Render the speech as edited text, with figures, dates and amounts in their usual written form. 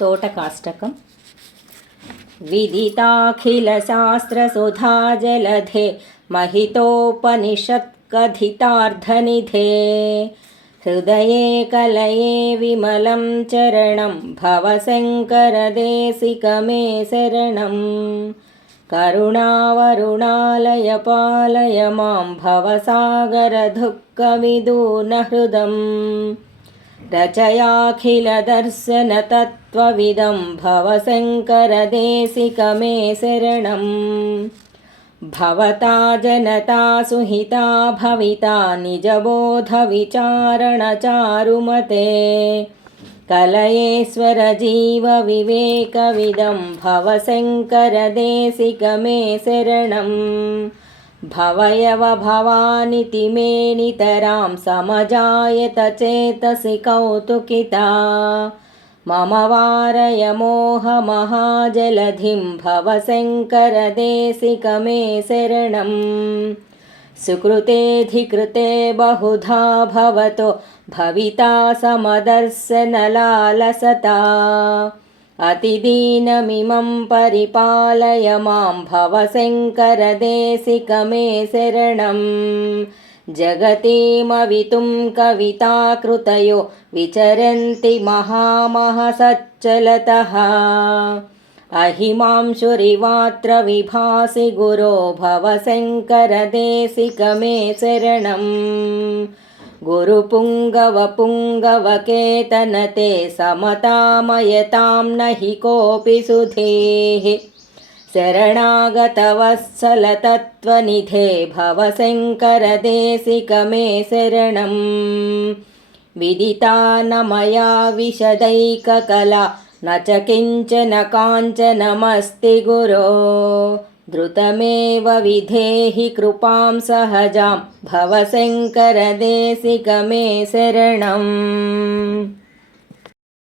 तोटकाष्टकम् विदिताखिलशास्त्रसुधा जलधे महितोपनिषत्कथितार्थनिधे हृदये कलये विमलं चरणं भवशङ्करदेशिकमे शरणं करुणावरुणालय पालय मां भवसागरदुःखविदूर्णहृदम् रचयाखिलदर्शनतत्त्वविदं भवशङ्करदेशिकमे शरणं भवता जनता सुहिता भविता निजबोधविचारणचारुमते कलयेश्वरजीवविवेकविदं भवशङ्करदेशिकमे शरणं भवयव भवानिति मे नितरां समजायत चेतसि कौतुकिता मम वारय मोहमहाजलधिं भवशङ्करदेशिकमे शरणं सुकृतेऽधिकृते बहुधा भवतो भविता समदर्शनलालसता अतिदीनमिमं परिपालय मां भवशङ्करदेशिकमे शरणं जगतीमवितुं कविताकृतयो विचरन्ति महामहसच्चलतः अहिमांशुरिवात्र विभासि गुरो भवशङ्करदेशिकमे शरणं गुरुपुङ्गवपुङ्गवकेतनते समतामयतां नहि कोऽपि सुधेः शरणागतवत्सलतत्त्वनिधे भवशङ्करदेशिकमे शरणं विदिता न मया विशदैककला न च किञ्चन काञ्चनमस्ति गुरो द्रुतमेव विधेहि कृपां सहजां भवशङ्करदेशिकमे शरणम्।